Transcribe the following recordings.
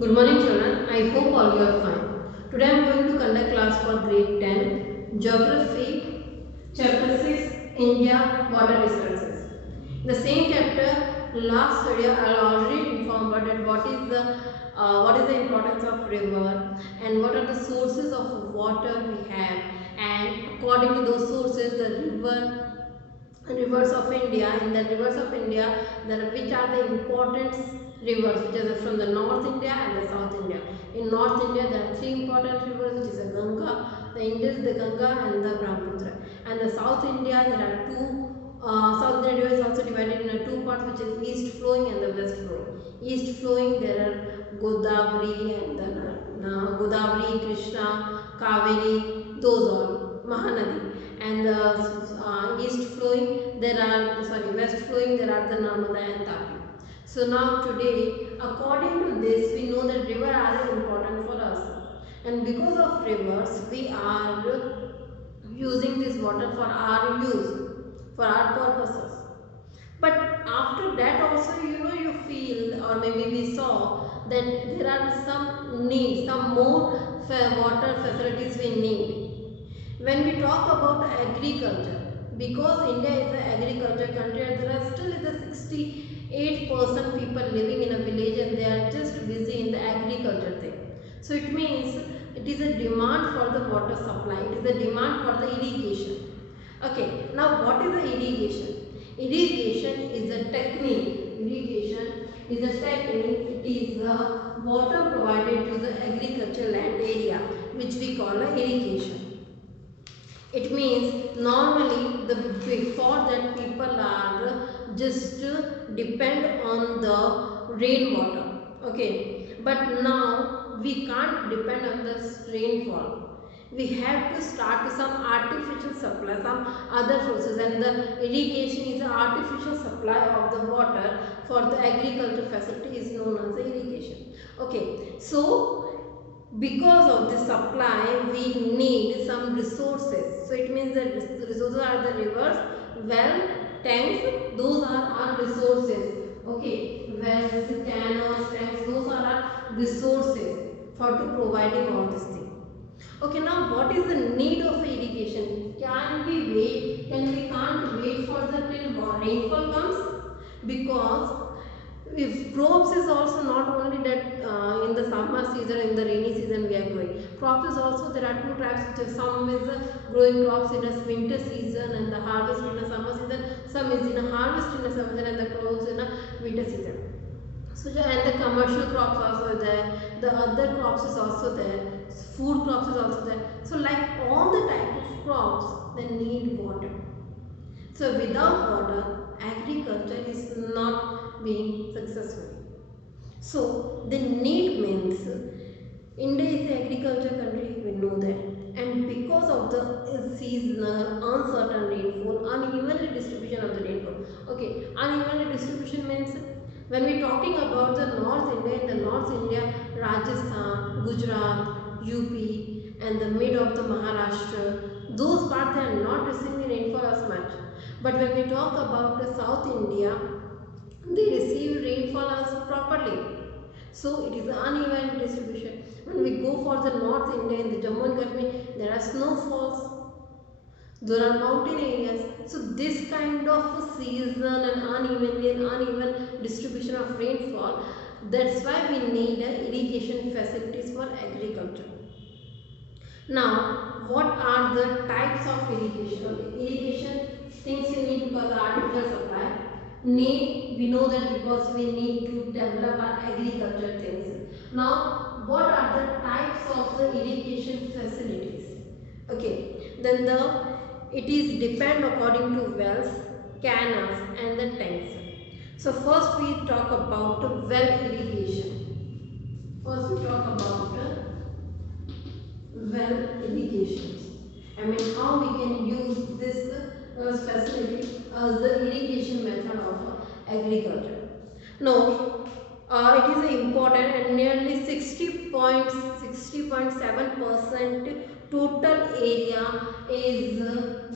Good morning children, I hope all you are fine. Today I am going to conduct class for grade 10, Geography, Chapter 6, India, Water Resources. In the same chapter, last video I already informed about what is the importance of river and what are the sources of water we have, and according to those sources the rivers of India. In the rivers of India, which are the important rivers, which is from the North India and the South India. In North India, there are three important rivers, which is the Ganga, the Indus, the Ganga, and the Brahmaputra. And the South India, there are two. South India river is also divided into two parts, which is east flowing and the west flowing. East flowing, there are Godavari and the Godavari, Krishna, Kaveri, those all Mahanadi. And the east flowing there are west flowing there are the Narmada and Tapi. So now today, according to this, we know that river are important for us, and because of rivers we are using this water for our use, for our purposes. But after that also, you feel, or maybe we saw that there are some needs, some more water facilities we need. When we talk about agriculture, because India is an agriculture country, there are still is a 68% people living in a village and they are just busy in the agriculture thing. So it means it is a demand for the water supply, it is a demand for the irrigation. Okay, now what is the irrigation? Irrigation is a technique. Irrigation is a technique. It is the water provided to the agricultural land area, which we call a irrigation. It means normally before that people are just depend on the rainwater. Okay, but now we can't depend on this rainfall. We have to start with some artificial supply, some other sources, and the irrigation is an artificial supply of the water for the agriculture facility is known as the irrigation. Okay, so because of the supply we need some resources. So it means that resources are the rivers, well, tanks, those are our resources. Okay, wells, canals, tanks, those are our resources for to providing all these things. Okay, now what is the need of irrigation? Can we wait? We can't wait for the till rainfall comes, because if crops is also not only that in the summer season, in the rainy season we are growing. Crops is also, there are two types, which is some is growing crops in a winter season and the harvest in a summer season. Some is in a harvest in a summer season and the crops in a winter season. So and the commercial crops also there, the other crops is also there, food crops is also there. So like all the type of crops, they need water. So without water, agriculture is not being successful. So the need means India is an agriculture country, we know that. And because of the seasonal, uncertain rainfall, uneven distribution of the rainfall. Okay, uneven distribution means when we are talking about the North India, in the North India, Rajasthan, Gujarat, UP and the mid of the Maharashtra, those parts they are not receiving rainfall as much. But when we talk about the South India, they receive rainfall as properly. So it is an uneven distribution. When we go for the North India, in the Jammu and Kashmir, there are snowfalls, there are mountain areas. So this kind of seasonal and uneven distribution of rainfall, that's why we need irrigation facilities for agriculture. Now, what are the types of irrigation? Okay, irrigation things you need because artificial supply. Need, we know that because we need to develop our agriculture things. Now, what are the types of the irrigation facilities? Okay, then it is depend according to wells, canals and the tanks. So first we talk about well irrigation. First we talk about well irrigations. I mean how we can use this facility as the irrigation method of agriculture. Now it is important, and nearly 60.7% total area is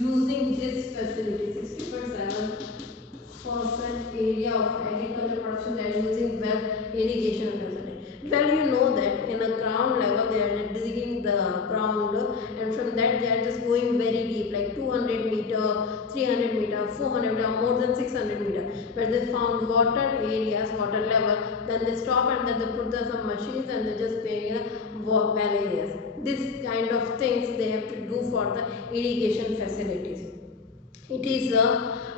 using this facility. 60.7% area of agriculture production they are using well irrigation facility. Well, you know that in a ground level they are digging the ground, and from that they are just going very deep, like 200 meter, 300 meter, 400 meter, more than 600 meter, where they found water areas, water level. Then they stop and then they put some machines and they just bury the well areas. This kind of things they have to do for the irrigation facilities. It is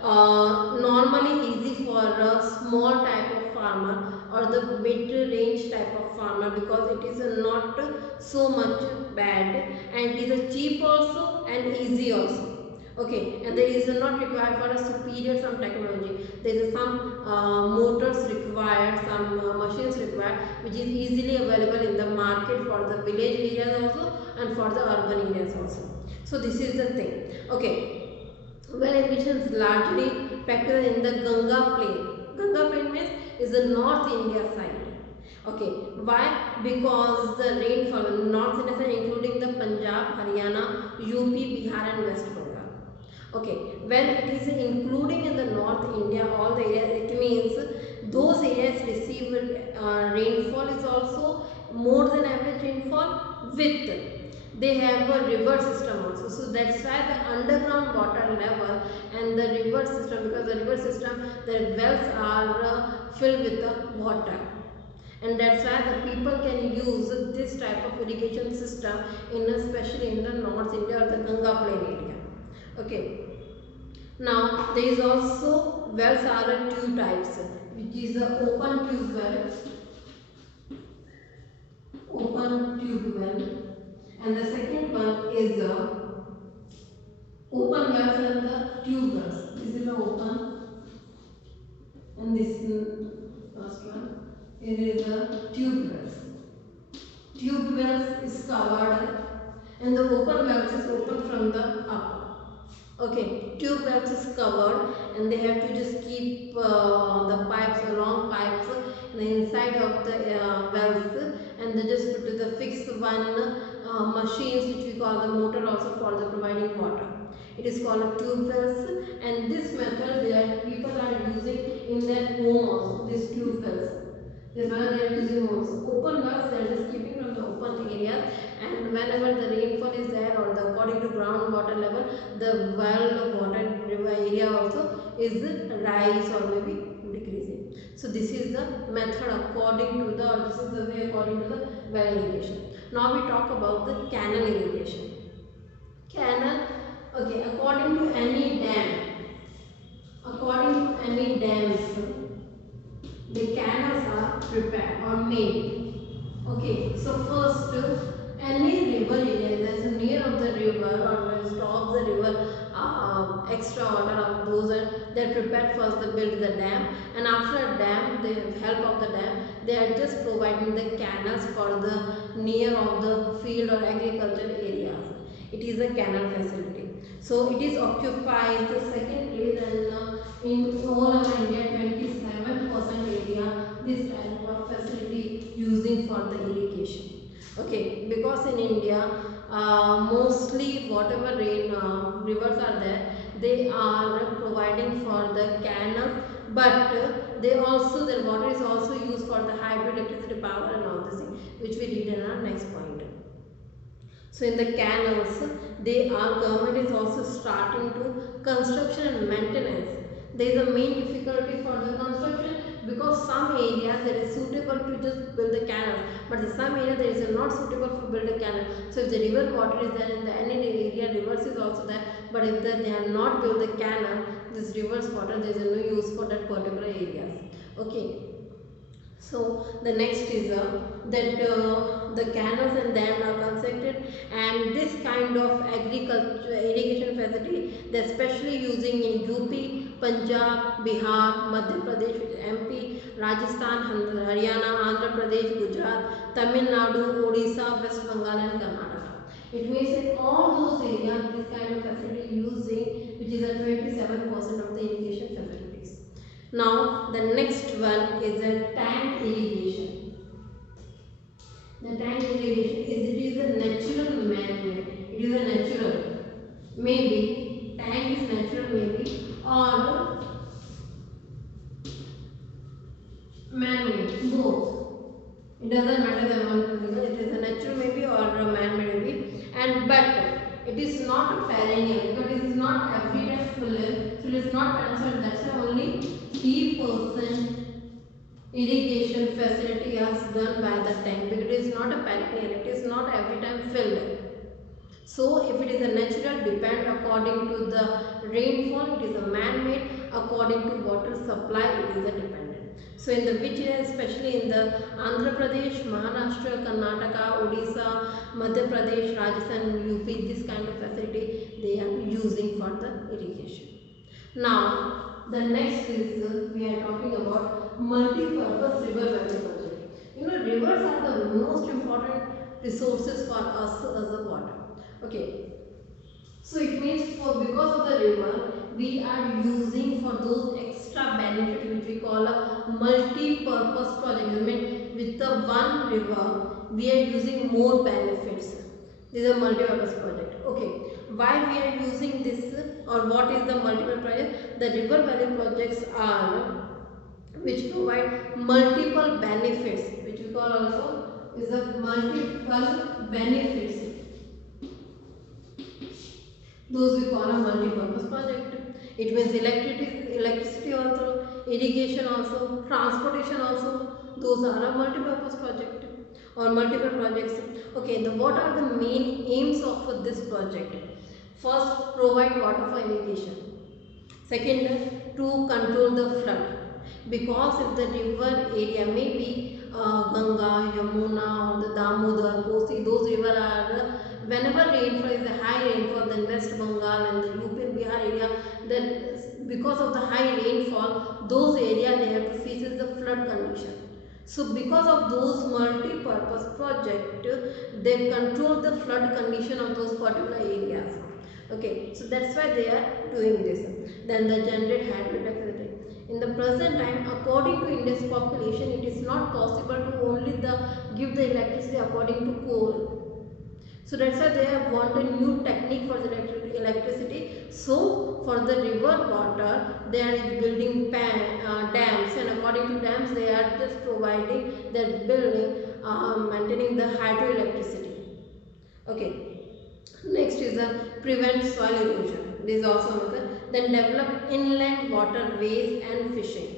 normally easy for a small type of farmer or the mid-range type of farmer, because it is not so much bad, and it is cheap also and easy also. Okay, and there is not required for a superior some technology. There is some motors required, some machines required, which is easily available in the market for the village areas also and for the urban areas also. So this is the thing. Okay. Well irrigation is largely practiced in the Ganga plain. Ganga plain means is the North India side. Okay, why? Because the rainfall in North India side including the Punjab, Haryana, UP, Bihar and West Bengal. Okay, when it is including in the North India all the areas, it means those areas receive rainfall is also more than average rainfall with they have a river system also. So that's why the underground water level and the river system, because the river system, the wells are filled with the water, and that's why the people can use this type of irrigation system in especially in the North India or the Ganga plain area. Okay. Now there is also wells are two types, which is the open tube well, and the second one is the open wells and the tube wells. This is the open, and this first one. It is the tube wells. Tube wells is covered, and the open wells is open from the upper. Okay, tube wells is covered, and they have to just keep the pipes, long pipes, in the inside of the wells, and they just put the fixed one machines which we call the motor also for the providing water. It is called tube wells, and this method that people are using in their home also. These tube wells. This one they are using also. Open wells they are just keeping from the open area, and whenever the rainfall is there or the according to groundwater level, the well water river area also is rise or maybe decreasing. So this is the method according to the, or this is the way according to the well irrigation. Now we talk about the canal irrigation. Canal, okay, according to any dams, the canals are prepared or made. Okay, so first any river area that is near of the river or stop the river, extra water of those are they prepared first they build the dam, and after a dam they help of the dam they are just providing the canals for the near of the field or agricultural areas. It is a canal facility. So it is occupies the second place, and in all over India 27% area this type of facility using for the irrigation. Okay, because in India mostly whatever rain rivers are there, they are providing for the canals, but they also their water is also used for the hydroelectricity power and all this thing, which we read in our next point. So in the canals, government is also starting to construction and maintenance. There is a main difficulty for the construction, because some areas there is suitable to just build the canal, but in some area there is not suitable for build a canal. So if the river water is there in the any area, rivers is also there, but if they are not build the canal, this rivers water there is no use for that particular areas. Okay. So the next is that the canals and dam are constructed, and this kind of agriculture irrigation facility they are especially using in UP, Punjab, Bihar, Madhya Pradesh, MP, Rajasthan, Haryana, Andhra Pradesh, Gujarat, Tamil Nadu, Odisha, West Bengal and Karnataka. It means in all those areas this kind of facility using, which is a 27% of the irrigation facilities. Now the next one is a tank irrigation. The tank irrigation is a natural man-made. It is a natural. Maybe tank is natural maybe, or man-made, both. It doesn't matter the amount, it is a natural maybe or a man-made maybe, and but it is not a perennial because it is not every day full, so it is not perennial. That's why only 3% irrigation facility is done by the tank because it is not a perennial. It is not every time filled. So if it is a natural, depend according to the rainfall. It is a man-made. According to water supply, it is a dependent. So in the which area, especially in the Andhra Pradesh, Maharashtra, Karnataka, Odisha, Madhya Pradesh, Rajasthan, UP, this kind of facility they are using for the irrigation. Now the next is we are talking about multi-purpose river valley project. You know, rivers are the most important resources for us as a water. Okay, so it means for because of the river we are using for those extra benefit which we call a multi-purpose project. I mean with the one river we are using more benefits. This is a multi-purpose project. Okay, why we are using this or what is the multi-purpose project? The river valley projects are which provide multiple benefits, which we call also is a multiple benefits. Those we call a multi-purpose project. It means electricity also, irrigation also, transportation also. Those are a multi-purpose project or multiple projects. Okay, what are the main aims of this project? First, provide water for irrigation. Second, to control the flood. Because if the river area may be Ganga, Yamuna or the Damodar, Kosi, those rivers are whenever rainfall is a high rainfall in West Bengal and the UP and Bihar area, then because of the high rainfall, those areas they have to face the flood condition. So because of those multi-purpose project, they control the flood condition of those particular areas. Okay, so that's why they are doing this. Then the generate hydroelectricity. In the present time, according to India's population, it is not possible to only give the electricity according to coal. So that's why they have want a new technique for the electricity. So for the river water, they are building dams, and according to dams, they are just providing, they are building, maintaining the hydroelectricity. Okay. Next is prevent soil erosion. This is also another. Then develop inland waterways and fishing.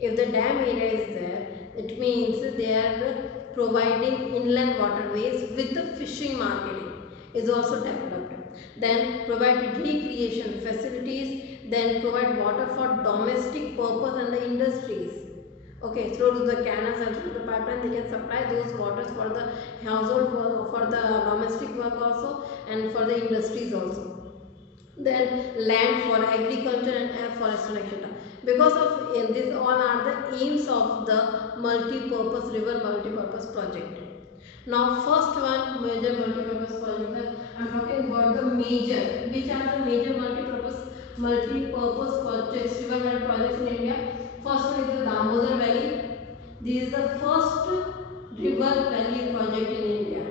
If the dam area is there, it means they are providing inland waterways with the fishing marketing is also developed. Then provide recreation facilities. Then provide water for domestic purpose and the industries. Okay, through the canals and through the pipeline they can supply those waters for the household work, for the domestic work also, and for the industries also. Then land for agriculture and forestation, etc. Because of this all are the aims of the multi-purpose river multi-purpose project. Now first one major multi-purpose project, I am talking about the major, which are the major multi-purpose projects, river valley projects in India. First one is the Damodar Valley. This is the first river valley project in India.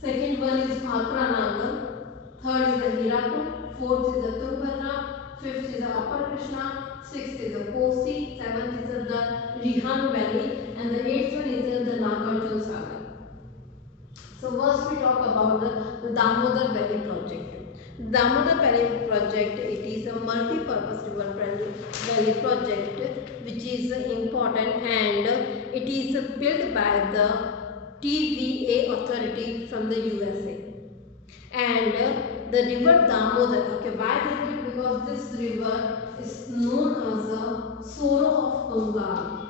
Second one is Bhakra Nagar. Third is the Hirakud. Fourth is the Tungabhadra. Fifth is the Upper Krishna. Sixth is the Kosi. Seventh is the Rihan Valley. And the eighth one is the Nagarjuna Sagar. So first we talk about the Damodar Valley project. Damodar Valley project, it is a multi-purpose river valley project which is important, and it is built by the TVA authority from the USA. And the river Damodar, okay, why they built? Because this river is known as the sorrow of Bengal.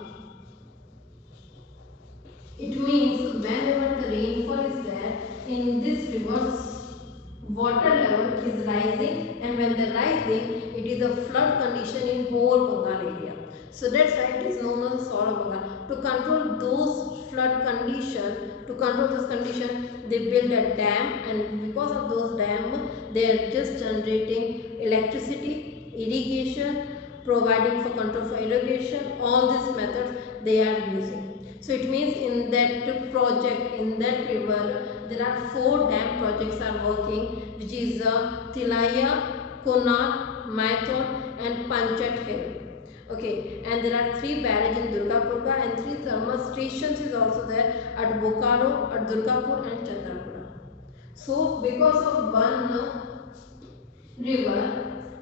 It means whenever the rainfall is there, in this river's water level is rising, and when they are rising, it is a flood condition in whole Bengal area. So that's why it is known as the Sorrow of Bengal. To control those flood condition, to control this condition, they build a dam, and because of those dam, they are just generating electricity, irrigation, providing for control for irrigation. All these methods they are using. So it means in that project, in that river, there are 4 dam projects are working, which is Tilaiya, Konark, Maithon and Panchat Hill. Okay, and there are 3 barrages in Durgapur and 3 thermal stations is also there at Bokaro, at Durgapur and Chandrapura. So because of one river,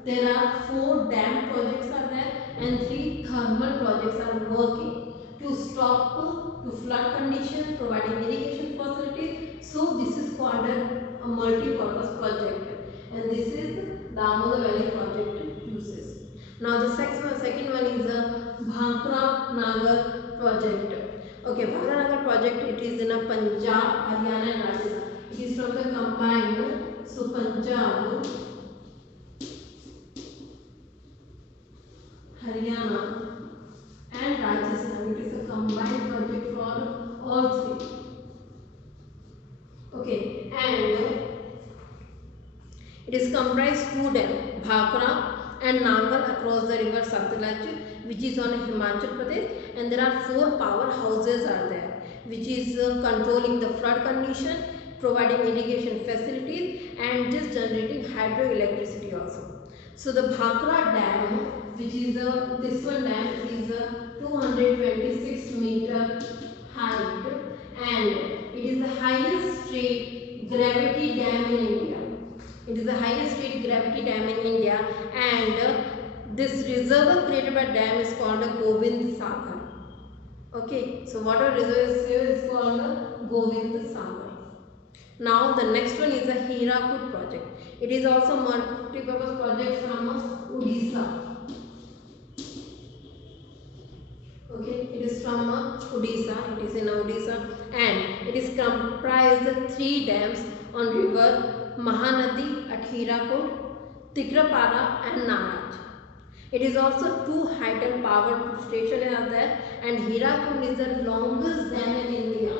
there are 4 dam projects are there and 3 thermal projects are working to stop to flood condition, providing irrigation facilities. So this is called a multi-purpose project, and this is Damodar Valley project uses. Now the second one is the Bhangra Nagar project. Okay, Bhangra Nagar project, it is in a Punjab, Haryana and Rajasthan. It is from the combined, so Punjab, Haryana and Rajasthan. It is a combined project for all 3. Okay, and it is comprised 2 dams, Bhakra and Nangal across the river Satluj, which is on Himachal Pradesh, and there are 4 powerhouses are there, which is controlling the flood condition, providing irrigation facilities, and just generating hydroelectricity also. So the Bhakra Dam, which is this one dam is 226-meter height, and it is the highest straight gravity dam in India. It is the highest straight gravity dam in India, and this reservoir created by dam is called a Govind Sagar. Okay, so water reservoir is called Govind Sagar. Now the next one is the Hirakud project. It is also multi-purpose project from Odisha. Okay, it is from Odisha. It is in Odisha, and it is comprised of 3 dams on river Mahanadi at Hirakud, Tigrapara and Nanaj. It is also 2 hydel power stations are there, and Hirakud is the longest dam in India.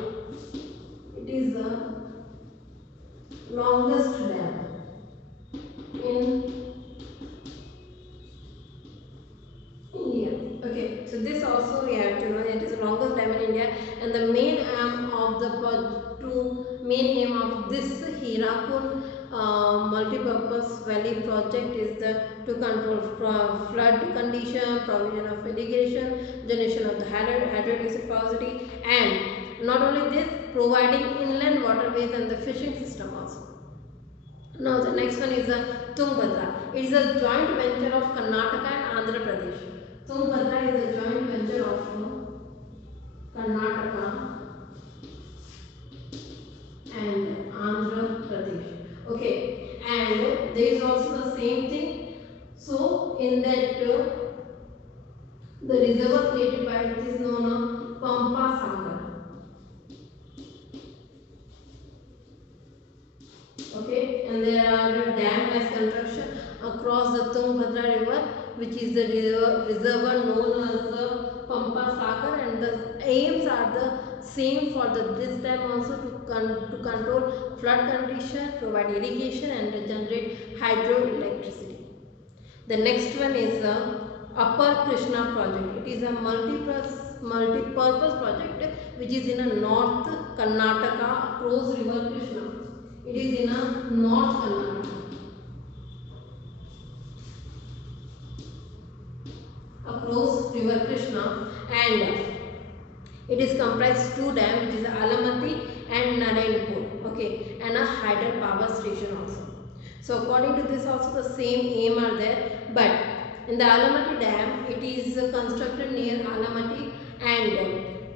It is the longest dam in India. Okay, so this also we have to know that it is the longest dam in India, and the main aim of this Hirakud multi-purpose valley project is to control flood condition, provision of irrigation, generation of the hydroelectric capacity, and not only this, providing inland waterways and the fishing system also. Now the next one is the Tungabhadra. It is a joint venture of Karnataka and Andhra Pradesh. Tungabhadra is a joint venture of Karnataka and Andhra Pradesh. Okay, and there is also the same thing. So in that the reservoir created by it is known as Pampa Sagar. Okay, and there are dam-like construction across the Tungabhadra river, which is the reservoir known as the Pampa Sagar, and the aims are the same for this dam also to control flood condition, provide irrigation and generate hydroelectricity. The next one is the Upper Krishna project. It is a multi-purpose project which is in a North Karnataka across river Krishna. It is in a North Karnataka across river Krishna, and it is comprised 2 dams, which is Alamati and Narayanpur. Okay, and a hydel power station also. So according to this also the same aim are there, but in the Alamati dam it is constructed near Alamati and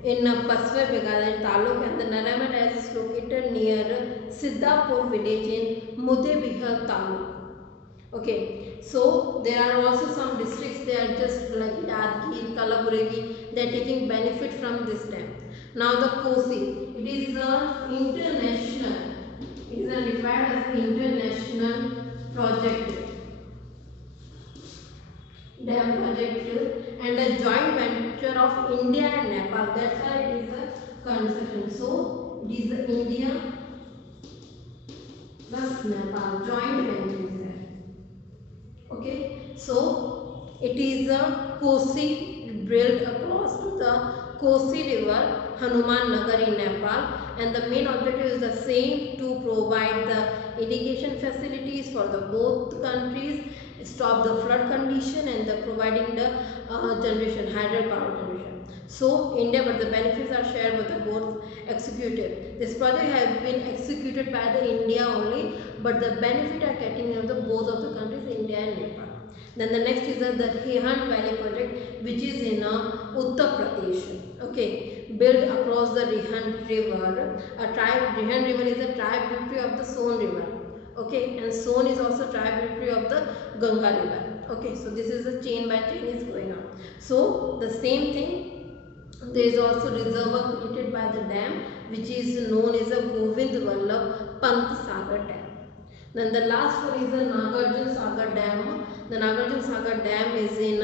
in Pasve Begada Taluk, and the Narayanpur is located near Siddhapur village in Mudebihar Taluk. Okay, so there are also some districts, they are just like Yadgir, Kalaburagi, they are taking benefit from this dam. Now the Kosi, it is international, it is identified as international project, dam project, and a joint venture of India and Nepal. That's why it is a construction. So it is the India plus Nepal joint venture. Okay, so it is a Kosi built across the Kosi river, Hanuman Nagar in Nepal, and the main objective is the same, to provide the irrigation facilities for the both countries, stop the flood condition and the providing the generation, hydropower generation. So India, but the benefits are shared with the both executed. This project has been executed by the India only, but the benefit are getting of the both of the countries, India and Nepal. Then the next is the Rihand Valley project, which is in Uttar Pradesh. Okay, built across the Rihand River. Rihand River is a tributary of the Son River. Okay, and Son is also tributary of the Ganga River. Okay, so this is the chain by chain is going on. So the same thing. There is also reservoir created by the dam, which is known as a Govind Vallabh Pant Sagar Dam. Then the last one is the Nagarjun Sagar Dam. The Nagarjun Sagar Dam is in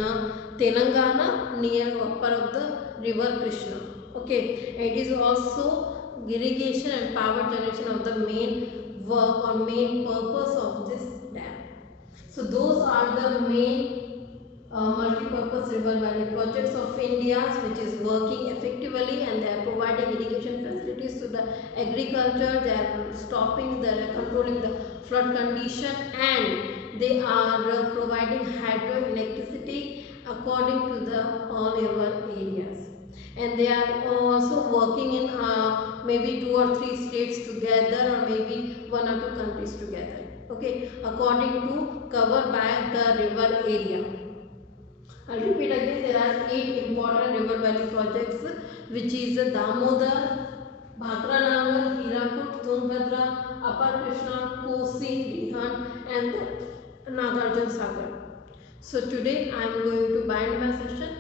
Telangana, near upper of the river Krishna. Okay, it is also irrigation and power generation of the main work or main purpose of this dam. So those are the main multi-purpose river valley projects of India, which is working effectively, and they are providing irrigation facilities to the agriculture. They are stopping, they are controlling the flood condition, and they are providing hydroelectricity according to the all river areas. And they are also working in maybe 2 or 3 states together, or maybe 1 or 2 countries together. Okay, according to cover by the river area. I'll repeat again, there are 8 important river valley projects, which is Damodar, Bhakra Nagar, Hirakud, Tungabhadra, Upper Krishna, Kosi, Rihand, and Nagarjun Sagar. So today I am going to bind my session.